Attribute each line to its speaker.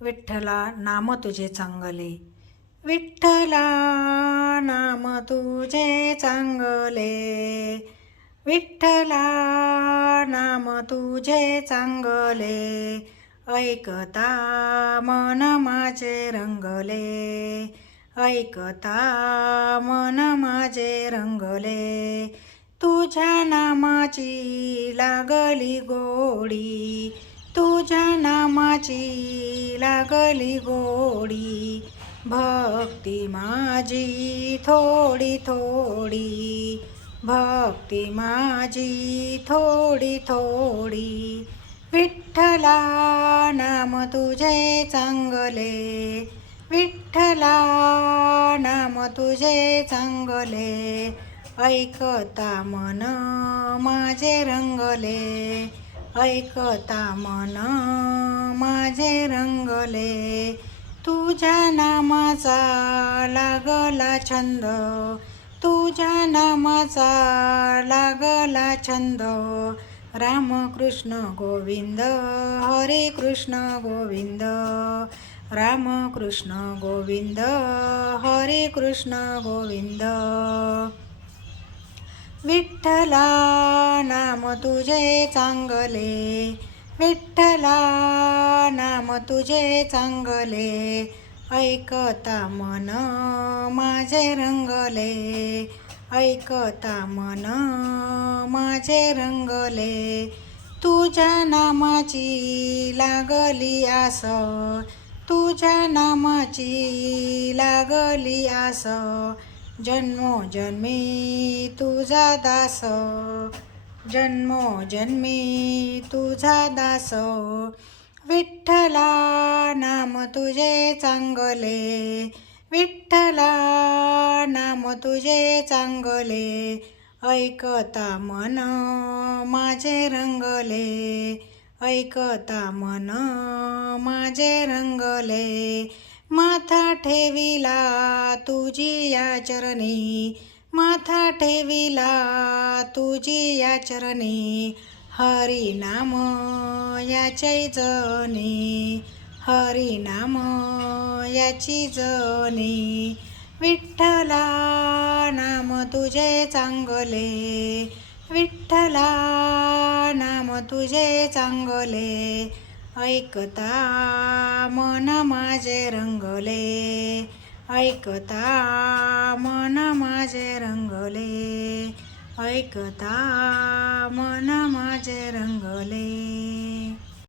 Speaker 1: विठ्ठला नाम तुझे चांगले. विठ्ठला नाम तुझे चांगले. विठ्ठला नाम तुझे चांगले. ऐकता मन माझे रंगले. ऐकता मन माझे रंगले. तुझ्या नामाची लागली गोडी. तुझ्या नामाची लागली गोडी. भक्ती माझी थोडी थोडी. भक्ती माझी थोडी थोडी. विठ्ठला नाम तुझे चांगले. विठ्ठला नाम तुझे चांगले. ऐकता मन माझे रंगले. ऐकता मन माझे रंगले. तुझ्या नामाचा लागला छंद. तुझ्या नामाचा लागला छंद. रामकृष्ण गोविंद हरे कृष्ण गोविंद. रामकृष्ण गोविंद हरे कृष्ण गोविंद. विठ्ठला नाम तुझे चांगले. विठ्ठला नाम तुझे चांगले. ऐकता मन माझे रंगले. ऐकता मन माझे रंगले. तुझ्या नामाची लागली आस. तुझ्या नामाची लागली आस. जन्मो जन्मी तुझा दास. जन्मो जन्मी तुझा दास. विठ्ठला नाम तुझे चांगले. विठ्ठला नाम तुझे चांगले. ऐकता मन माझे रंगले. ऐकता मन माझे रंगले. माथा ठेविला तुझी या चरणी. माथा ठेविला तुझी या चरणी. हरी नाम याचे जनी. हरी नाम याची जनी. विठ्ठला नाम तुझे चांगले. विठ्ठला नाम तुझे चांगले. ऐकता मन माझे रंगले. ऐकता मन माझे रंगले. ऐकता मन माझे रंगले.